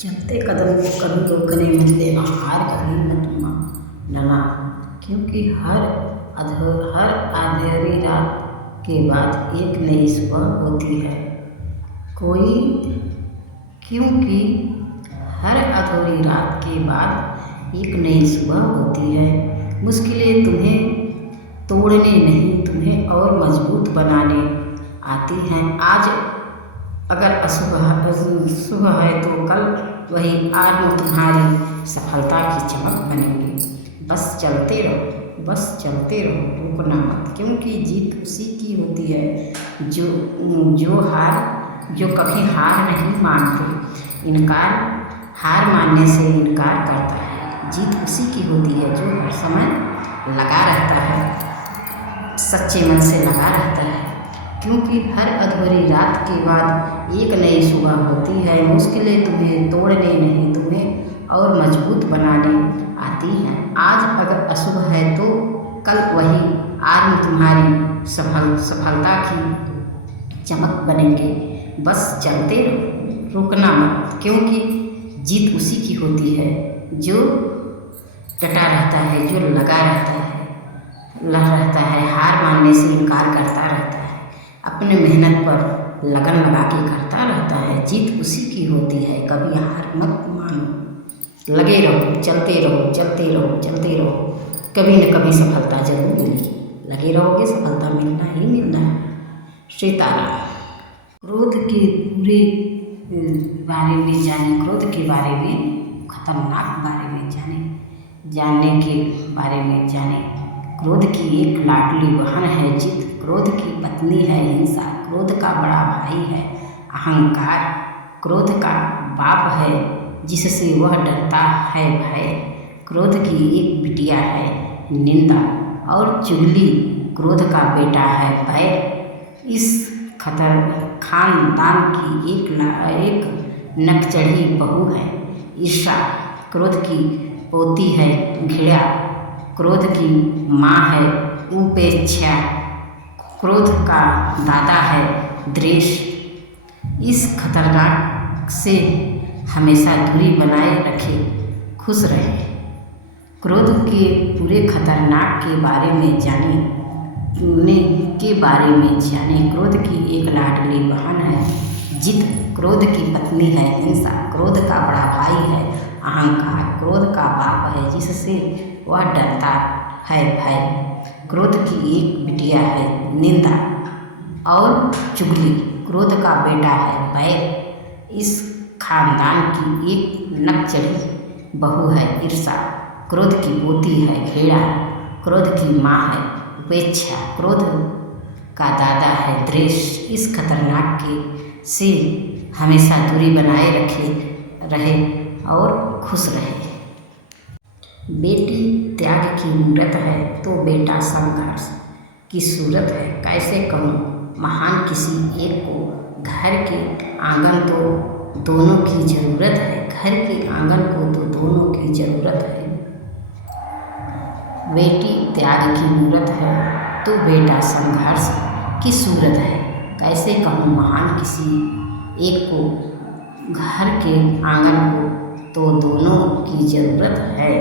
चलते कदम को कभी रोकने मत देना, हार कभी मत मानना, क्योंकि हर अंधेरी रात के बाद एक नई सुबह होती है। क्योंकि हर अधूरी रात के बाद एक नई सुबह होती है। मुश्किलें तुम्हें तोड़ने नहीं, तुम्हें और मजबूत बनाने आती हैं। आज अगर सुबह है तो कल वही आज तुम्हारी सफलता की चमक बनेंगी। बस चलते रहो, बस चलते रहो, रुकना मत, क्योंकि जीत उसी की होती है जो कभी हार नहीं मानते। हार मानने से इनकार करता है। जीत उसी की होती है जो हर समय लगा रहता है, सच्चे मन से लगा रहता है। क्योंकि हर अधूरी रात के बाद एक नई सुबह होती है। मुश्किलें तुम्हें तोड़ने नहीं, तुम्हें और मजबूत बनाने आती हैं। आज अगर अशुभ है तो कल वही आज तुम्हारी सफलता की चमक बनेंगे। बस चलते रहो, रुकना मत, क्योंकि जीत उसी की होती है जो डटा रहता है, जो लगा रहता है, हार मानने से इनकार करता रहता है, अपने मेहनत पर लगन लगा के करता रहता है। जीत उसी की होती है, कभी हार मत मानो, लगे रहो, चलते रहो, चलते रहो, चलते रहो, कभी न कभी सफलता जरूर मिलेगी। लगे रहोगे, सफलता मिलना ही मिलना है। सीताराम। क्रोध के बुरे बारे में जाने, क्रोध के बारे में, खतरनाक बारे में जानने के बारे में जाने। क्रोध की एक लाडली बहन है जिद, क्रोध की पत्नी है हिंसा, क्रोध का बड़ा भाई है अहंकार, क्रोध का बाप है जिससे वह डरता है भय, क्रोध की एक बिटिया है निंदा और चुगली, क्रोध का बेटा है बैर। इस खानदान की एक नकचढ़ी बहू है ईर्षा, क्रोध की पोती है घृणा, क्रोध की माँ है उपेक्षा, क्रोध का दादा है द्वेष। इस खतरनाक से हमेशा दूरी बनाए रखे, खुश रहे। क्रोध के पूरे खतरनाक के बारे में जाने। क्रोध की एक लाडली बहन है जिद, क्रोध की पत्नी है हिंसा, क्रोध का बड़ा भाई है अहंकार, क्रोध का बाप है जिससे वह डरता है भय, क्रोध की एक बिटिया है निंदा और चुगली, क्रोध का बेटा है बैर। इस खानदान की एक नकचढ़ी बहू है ईर्षा, क्रोध की पोती है घृणा, क्रोध की माँ है उपेक्षा, क्रोध का दादा है द्वेष। इस खतरनाक के से हमेशा दूरी बनाए रहे और खुश रहे। बेटी त्याग की मूरत है तो बेटा संघर्ष की सूरत है। कैसे कहूँ महान किसी एक को, घर के आंगन तो दोनों की ज़रूरत है, घर के आंगन को तो दोनों की ज़रूरत है। बेटी त्याग की मूरत है तो बेटा संघर्ष की सूरत है। कैसे कहूँ महान किसी एक को, घर के आंगन को तो दोनों की ज़रूरत है।